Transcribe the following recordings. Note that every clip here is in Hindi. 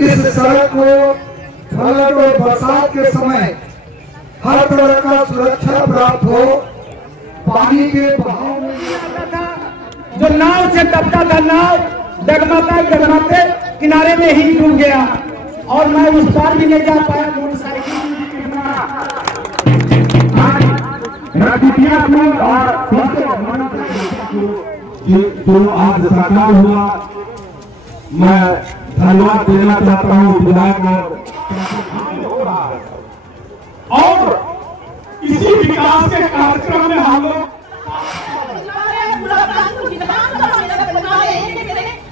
इस सड़क को फ्लड और बरसात के समय हर तरह का सुरक्षा प्राप्त हो। पानी के बहाव में जो नाव से टपका था, नाव डगमगाते किनारे में ही डूब गया और मैं उस पार भी नहीं जा पाया। मोटरसाइकिल जो आज साकार हुआ, मैं धन्यवाद देना चाहता हूँ विधायक और इसी विकास के कार्यक्रम में हम लोग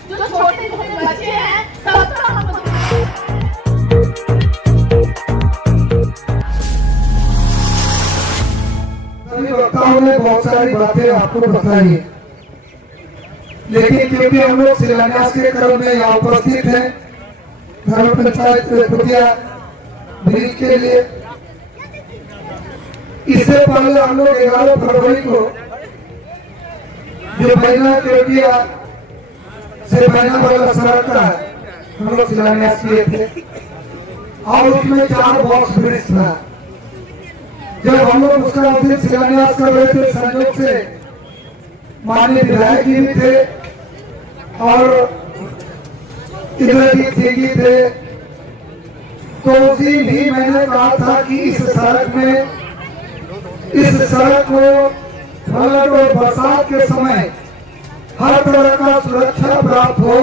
जो छोटे छोटे बच्चे हैं सभी वक्ताओं ने बहुत सारी बातें आपको बताई है, लेकिन क्योंकि हम लोग शिलान्यास के क्रम में यहाँ उपस्थित हैं धर्म पंचायत रेपुटिया ब्रिज के लिए, इससे पहले हम लोग 11 फरवरी को जो महीना केवटिया से महीना वाला सड़क का हम लोग शिलान्यास किए थे और उसमें 4 बॉक्स ब्रिज था। जब हम लोग उसका शिलान्यास कर रहे थे, संयोग से माननीय विधायक जी भी थे और इंद्रजीत सिंह जी थे, तो उसी भी मैंने कहा था कि इस सड़क को फ्लड और बरसात के समय हर तरह का सुरक्षा प्राप्त हो।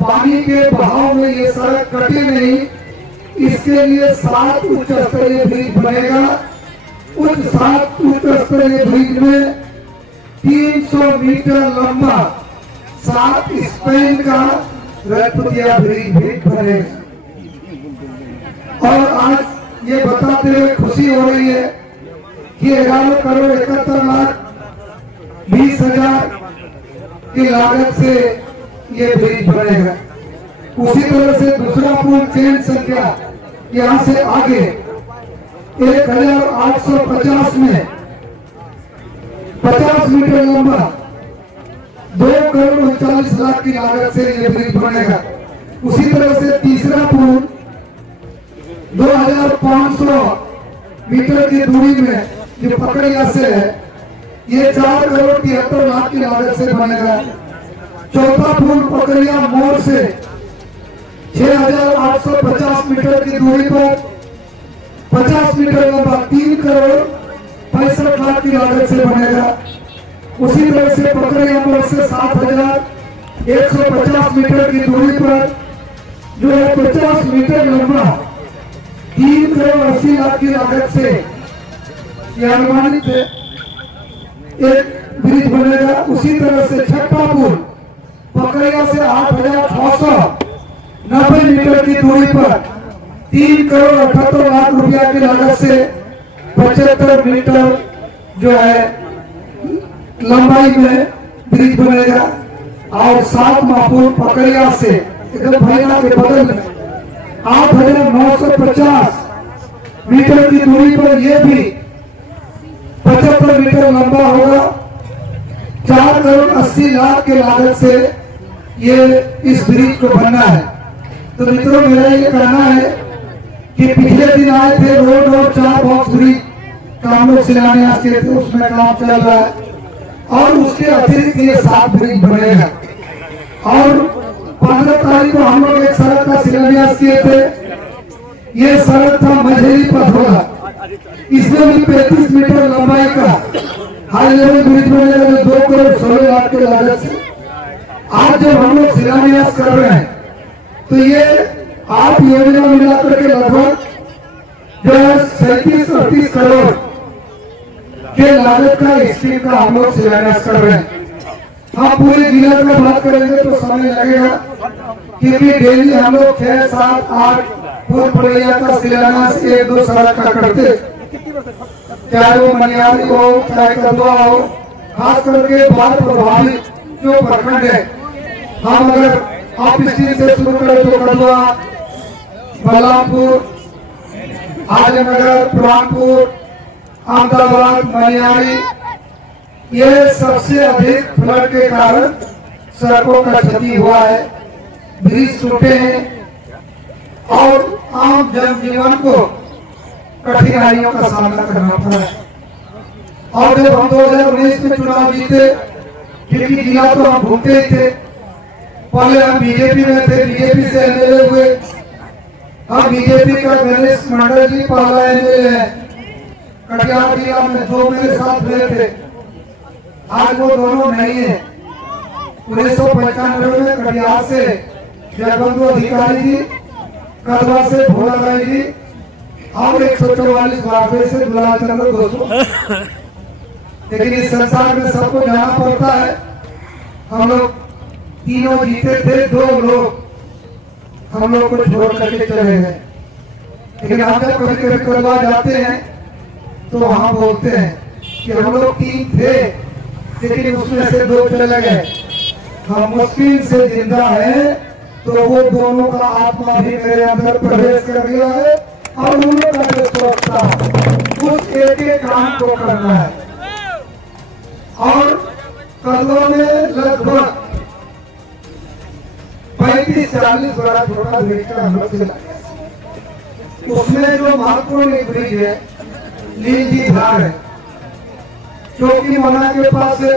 पानी के बहाव में ये सड़क कटे नहीं, इसके लिए 7 उच्च स्तरीय ब्रिज बनेगा। 7 उच्च स्तरीय ब्रिज में 300 मीटर लंबा 7 स्पैन का रेपुटिया ब्रिज भी बनेगा। और आज ये बताते हुए खुशी हो रही है कि 11,71,20,000 की लागत से ये ब्रिज बनेगा। उसी तरह से दूसरा पुल चेन संख्या यहाँ से आगे 1850 में 50 मीटर लंबा 2,39,00,000 की लागत से ये ब्रिज बनेगा। उसी तरह से तीसरा पुल 2500 मीटर की दूरी में जो पकड़िया से है, ये 4,73,00,000 की लागत से बनेगा। चौथा पुल पकड़िया मोड़ से 6,850 मीटर की दूरी पर 50 मीटर लंबा 3,65,00,000 की लागत से बनेगा। उसी तरह से पकड़िया मोड़ से 7,150 मीटर की दूरी पर जो है 50 मीटर लंबा 3,80,00,000 की लागत से यह अनुमानित एक ब्रिज बनेगा। उसी तरह से छठा पुल पकड़िया से 8,690 मीटर की दूरी पर 3,78,00,000 रुपया की लागत से 75 मीटर जो है लंबाई में ब्रिज बनेगा। और 7वां पुल पकड़िया से एकदम भैया के बगल में 8,950 मीटर की दूरी पर यह भी 75 मीटर लंबा होगा। 4,80,00,000 के लागत से ये इस ब्रिज को बनना है। तो मित्रों, मेरा ये कहना है कि पिछले दिन आए थे रोड और 4 बॉक्स ब्रिज का हम लोग शिलान्यास किए थे, उसमें काम चल रहा है और उसके अतिरिक्त ये 7 ब्रिज बनेगा। और 15 तारीख को हम लोग एक सड़क का शिलान्यास किए थे। ये सड़क था मझेरी पथोरा, इसमें भी 35 मीटर लंबाई का हाई लेवल ब्रिज बनेगा जो 2,16,00,000 की लागत से। आज जब हम लोग शिलान्यास कर रहे हैं तो ये आप योजना मिलाकर के लगभग जो है 37-38 करोड़ के लागत का स्कीम का हम लोग शिलान्यास कर रहे हैं। हम पूरे जिला में बात करेंगे तो समय लगेगा, क्योंकि डेली हम लोग 6, 7, 8 पुल पड़ैया का शिलान्यास 1-2 सड़क का करते, चाहे वो मनियारी हो चाहे कदवा हो, खास करके बाढ़ प्रभावित जो प्रखंड है। हम अगर आप स्थिति से शुरू करें तो कदवा, बलरामपुर, आजमनगर, पुरानपुर, अहमदाबाद, मनियारी, ये सबसे अधिक फ्लड के कारण सड़कों का क्षति हुआ है, ब्रिज टूटे हैं। और आम जनजीवन को कठिनाइयों का सामना करना पड़ा। और जब हम 2019 में चुनाव जीते, क्योंकि जिला तो हम घूमते ही थे, पहले हम बीजेपी में थे, बीजेपी से एमएलए हुए, हम बीजेपी का गणेश मंडल जी पहला एमएलए है कटिहार जिला में, जो मेरे साथ रहे थे। आज वो दोनों नहीं है। 1995 में कटिहार से जगबंधु अधिकारी जी, कदवा से भोला राय जी और 144 वार्ड से दुलाल चंद्र दोस्तों। लेकिन इस संसार में सबको जाना पड़ता है। हम लोग तीनों जीते थे, 2 लोग हम लोग को छोड़ करके चले गए। लेकिन हम जब कभी कभी करवा जाते हैं तो वहां बोलते हैं कि हम लोग 3 थे, लेकिन उसमें से 2 चले गए। हम मुश्किल से जिंदा है, तो वो दोनों का आत्मा भी मेरे अंदर प्रवेश कर गया है और उन्होंने का जो सोचता है उस एक काम को करना है। और कदवा में लगभग 35-40 बड़ा छोटा ब्रिज का हम लोग चला। उसमें जो महत्वपूर्ण एक ब्रिज है लीलजी धार है, चौकी मना के पास है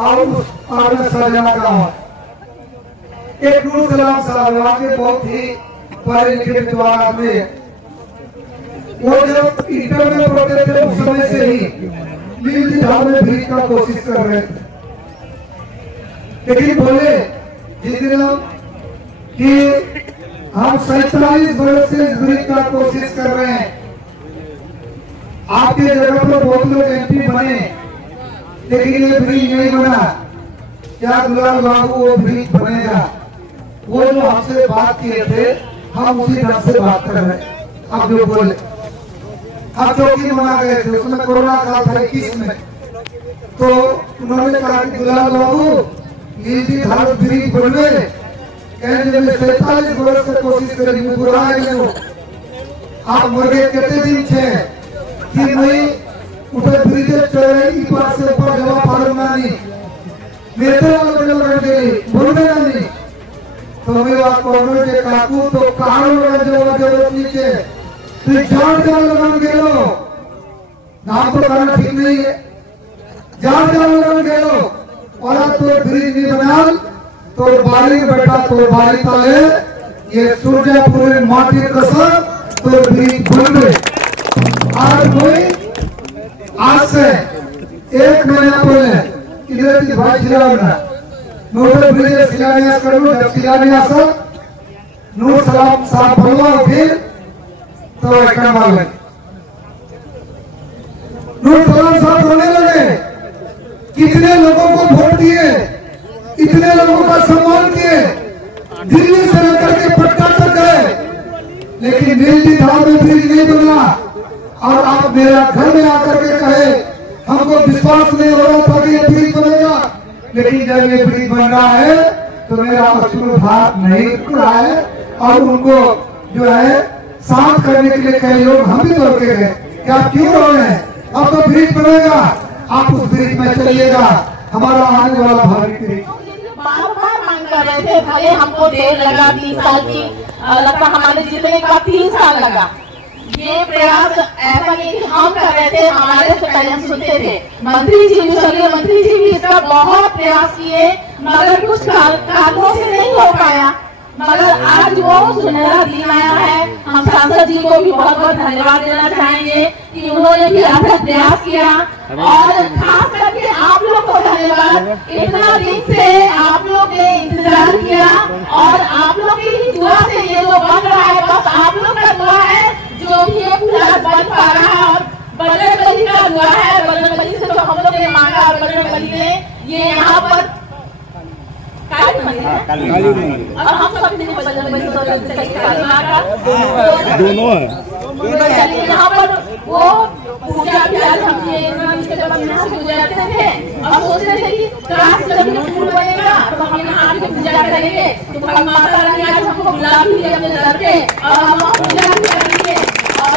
और उस पार में सरजना गाँव है। एक नूर सलाम साहब वहाँ के बहुत ही पढ़े लिखे विद्वान आदमी है। वो जब इंटर में पढ़ते थे उस समय से ही लीलजी धार में ब्रिज का कोशिश कर रहे थे। लेकिन बोले जिस दिन कि हम 47 वर्ष से इस ब्रिज का कोशिश कर रहे हैं, आपके जगह पर बहुत लोग एमपी बने, लेकिन ये ब्रिज नहीं बना। क्या दुलाल बाबू वो ब्रिज बनेगा? वो जो हमसे बात किए थे, हम उसी ढंग से बात कर रहे हैं। अब जो बोले, अब चौकी मना गए थे, उसमें कोरोना काल था 21 में, तो उन्होंने कहा कि दुलाल बाबू लीलजी धार ब्रिज बनवे, कहने में 47 वर्ष से कोशिश करी, बुरा है वो। आप मरे कितने दिन छे कि नहीं उठे ब्रिज चढ़े, ई पार से ऊपर जवा पारूंगा नहीं, मेरे वाले बोलने नहीं। तो मैं बात करो जे काकू तो कारण जरूरत नीचे तू जान लगन गेलो, नाम तो करना ठीक नहीं है, जान लगन गेलो और तो ब्रिज नहीं बनाल तो बारी बैठा तो बारी ताले ये सूर्यपुर माटी कसर तो ब्रिज बन गए। आज से 1 महीना पहले इधर की भाई जिला नोटल ब्रिज शिलान्यास करो। जब शिलान्यास नूर सलाम साहब बोलवा फिर तो एक मांगे नूर सलाम साहब बोलने लगे, कितने लोगों को वोट दिए, इतने लोगों का सम्मान किए, दिल्ली से लेकर के पटना तक गए, लेकिन लीलजी धार में ब्रिज नहीं बना। और आप मेरा घर में आकर के कहे हमको विश्वास नहीं हो रहा था कि ये ब्रिज बनेगा, लेकिन जब ये ब्रिज बन रहा है तो मेरा अश्रु भाग नहीं रुक रहा है। और उनको जो है शांत करने के लिए कई लोग हम भी दौड़ के गए कि आप क्यों रो रहे हैं, अब तो ब्रिज बनेगा, आप उस ब्रिज में चलिएगा, हमारा आने वाला भावी पीढ़ी। बार मांग कर रहे थे, भले हमको देर लगा 30 साल की, लगभग हमारे जितने का 3 साल लगा। ये प्रयास ऐसा नहीं कि हम कर रहे थे, हमारे से पहले हम सुनते थे, मंत्री जी भी इसका बहुत प्रयास किए, मगर कुछ कारणों से नहीं हो पाया। मगर आज वो सुनहरा दिन आया है। हम सांसद जी को भी बहुत बहुत धन्यवाद देना चाहेंगे कि उन्होंने भी अथक प्रयास किया, और खास करके आप लोग को धन्यवाद। इतना दिन से आप लोग ने इंतजार किया और आप लोग की दुआ से ये जो बन रहा है, बस आप लोग का दुआ है जो भी ये पूरा बन पा रहा है, और बजरंगबली का दुआ है। बजरंगबली से तो हम लोग ने मांगा और बजरंगबली ने ये यहाँ पर काली मंदिर है, और हम सब ने बजरंगबली दोनों है यहाँ पर वो पूजा भी आज हम यहाँ से गुजरते थे और सोचते थे कि काश जब ये फूल बनेगा तो हम यहाँ आके पूजा करेंगे, तो माता रानी आज हमको बुला भी लिया अपने दर पे और हम पूजा भी करेंगे। और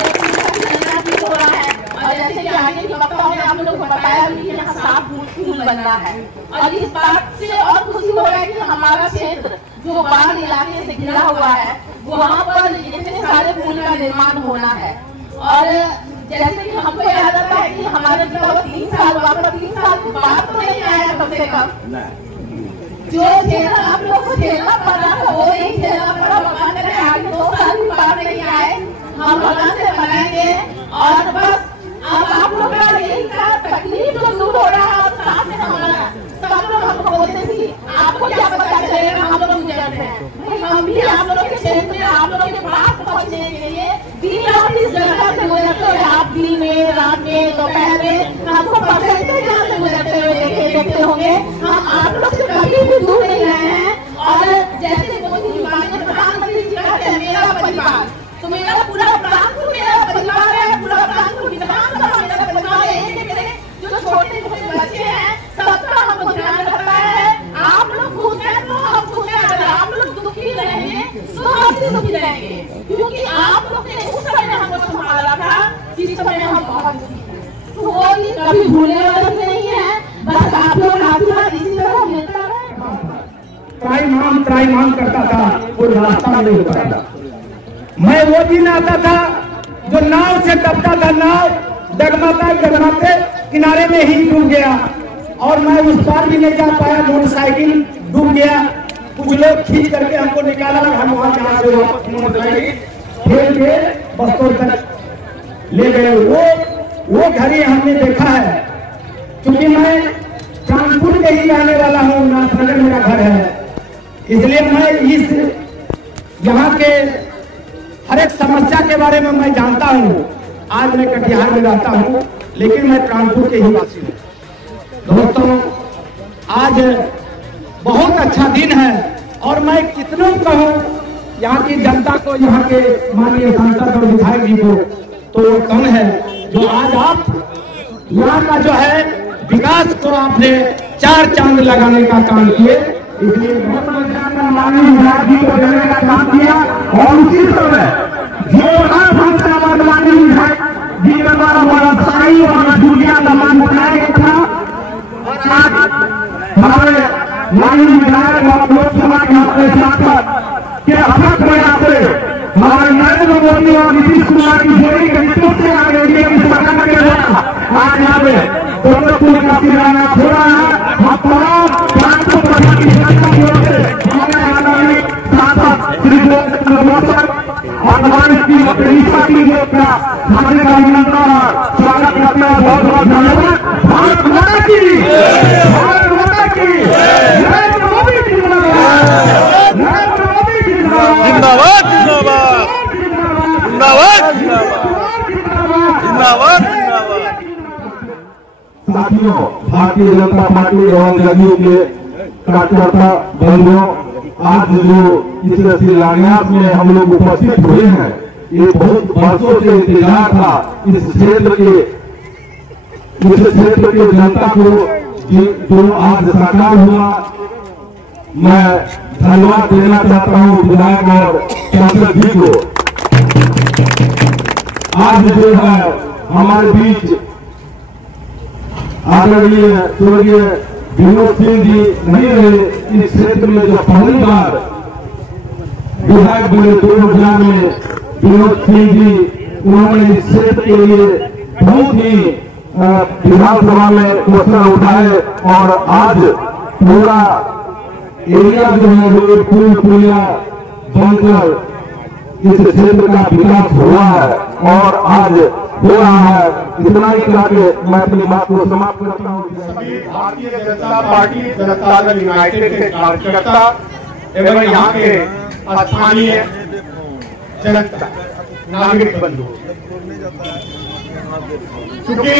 हो रहा है, और जैसे कि आगे की वक्ताओं ने आप लोग को बताया कि यहाँ 7 फूल बनना है, और इस बात से और खुशी हो रहा है कि हमारा क्षेत्र जो बाढ़ इलाके से घिरा हुआ है, वहाँ पर इतने सारे पुल का निर्माण होना है। और जैसे कि हमको याद आता है कि हमारे जब 3 साल वापस 3 साल के बाद तो नहीं आया कम से कम, जो झेलना आप लोग को झेलना पड़ रहा था वो नहीं झेलना पड़ा। भगवान करे आगे 2 साल भी बाढ़ नहीं आए, हम भगवान से बनाएंगे। और बस अब आप लोग का यही का तकलीफ तो दूर हो रहा है। और साथ में हमारा सब लोग हमको बोलते थे आपको क्या पता चलेगा, हम लोग गुजर रहे हैं भाई, हम भी आप लोगों के क्षेत्र में आप लोगों के पास पहुंचने के लिए दिन रात इस जगह से गुजरते हुए, आप दिन में रात में दोपहर में हमको पकड़ते जहाँ से गुजरते हुए देखते होंगे। हम आप लोग से कभी भी दूर नहीं रहे हैं। और जैसे मोदी जी माननीय प्रधानमंत्री जी कहते हैं मेरा परिवार, तो मेरा पूरा प्रांत मेरा परिवार है, पूरा प्रांत विधानसभा मेरा परिवार है। मेरे जो छोटे छोटे बच्चे हैं सबका हमको ध्यान रखना है। आप लोग खुश हैं तो हम खुश हैं, अगर आप लोग दुखी रहेंगे तो हम भी दुखी रहेंगे, क्योंकि आप लोग ने उस समय हमको संभाला था जिस समय हम बहुत दुखी थे। तो वो भी कभी भूलने वाला नहीं है। बस आप लोग आशीर्वाद इसी तरह मिलता रहे। त्राईमान करता था, वो रास्ता नहीं होता था। मैं वो दिन आता था जो नाव से दबता था, नाव डगमगाते किनारे में ही डूब गया और मैं उस पार भी नहीं जा पाया, मोटरसाइकिल डूब गया। कुछ लोग खींच करके हमको निकाला, हम वहां जहाँ से वापस मोटरसाइकिल खेल के बस्तौर तक ले गए। वो घड़ी हमने देखा है, क्योंकि मैं कानपुर के ही रहने वाला हूँ, नाथनगर मेरा घर है, इसलिए मैं इस यहाँ के हर एक समस्या के बारे में मैं जानता हूँ। आज मैं कटिहार में रहता हूँ, लेकिन मैं कानपुर के ही वासी हूँ। दोस्तों, आज बहुत अच्छा दिन है और मैं कितनों कहूँ यहाँ की जनता को, यहाँ के माननीय सांसद और विधायक जी को, तो वो कौन है जो आज आप यहाँ का जो है विकास को आपने 4 चांद लगाने का काम किए। इसलिए बहुत माननीय विधायक जी को देने का काम किया। और उसी समय जो माननीय विधायक जी के द्वारा व्यवसायी और दुनिया का मान बनाया गया था, हमारे माननीय विधायक और लोकसभा के हमारे सांसद के अथक प्रयास से हमारे नरेंद्र मोदी और नीतीश कुमार की जोड़ी के नेतृत्व से आगे इंडिया की सरकार के द्वारा आज यहाँ पे दोनों पुल का शिलान्यास हो रहा है। हम तमाम प्रांतों प्रधान की जनता की ओर से हमारे आगामी सांसद श्री और हमारे की का हार्दिक अभिनंदन और स्वागत करते हैं। बहुत बहुत धन्यवाद। भारत माता की, भारत माता की, नरेंद्र मोदी की जिंदाबाद, नरेंद्र मोदी की जिंदाबाद, जिंदाबाद जिंदाबाद जिंदाबाद जिंदाबाद। साथियों, भारतीय जनता पार्टी एवं जदयू के कार्यकर्ता बंधुओं, आज जो इस शिलान्यास में हम लोग उपस्थित हुए हैं, ये बहुत वर्षों से इंतजार था। इस क्षेत्र के जनता को जो आज साकार हुआ, मैं धन्यवाद देना चाहता हूँ विधायक और सांसद जी को। आज जो है हमारे बीच आदरणीय स्वर्गीय विनोद सिंह जी नहीं रहे। इस क्षेत्र में जो पहली बार विधायक बने 2000 में विनोद सिंह जी, उन्होंने इस क्षेत्र के लिए बहुत ही विधानसभा में क्वेश्चन उठाए और आज पूरा एरिया जो है रोड पुल पुलिया बनकर इस क्षेत्र का विकास हुआ है और आज हो रहा है। इतना ही करके मैं अपनी बात को समाप्त करता हूँ। भारतीय जनता पार्टी जनता दल यूनाइटेड के कार्यकर्ता एवं यहाँ के स्थानीय जनता नागरिक बंधु, क्योंकि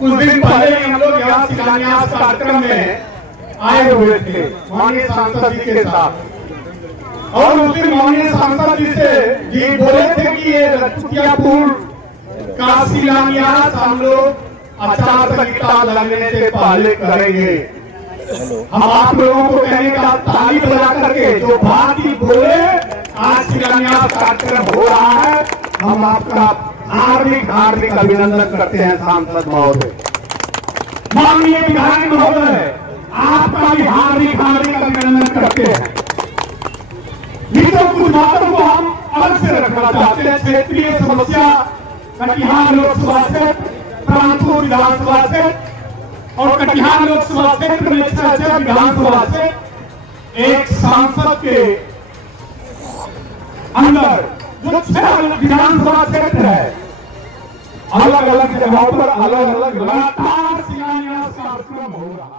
कुछ दिन पहले हम लोग यहाँ शिलान्यास कार्यक्रम में आए हुए थे माननीय सांसद जी के साथ, और उस दिन माननीय सांसद जी बोले थे कि ये लटकुटिया पुल का शिलान्यास हम लोग आचार संहिता लगने से पहले करेंगे। हम आप लोगों को कहने का ताली बजा करके जो बात ही बोले, आज शिलान्यास कार्यक्रम हो रहा है। हम आपका हार्दिक हार्दिक अभिनंदन करते हैं सांसद महोदय। माननीय विधायक महोदय, आपका भी हार्दिक हार्दिक अभिनंदन करते हैं। मित्रों, कुछ बातों को हम अलग से रखना चाहते हैं। क्षेत्रीय समस्या कटिहार लोकसभा क्षेत्र, प्रांतपुर विधानसभा क्षेत्र और कटिहार लोकसभा क्षेत्र में 6 विधानसभा से एक सांसद के अंदर जो 6 विधानसभा क्षेत्र है, अलग अलग जगहों पर अलग अलग लगातार शिलान्यास कार्यक्रम हो रहा है।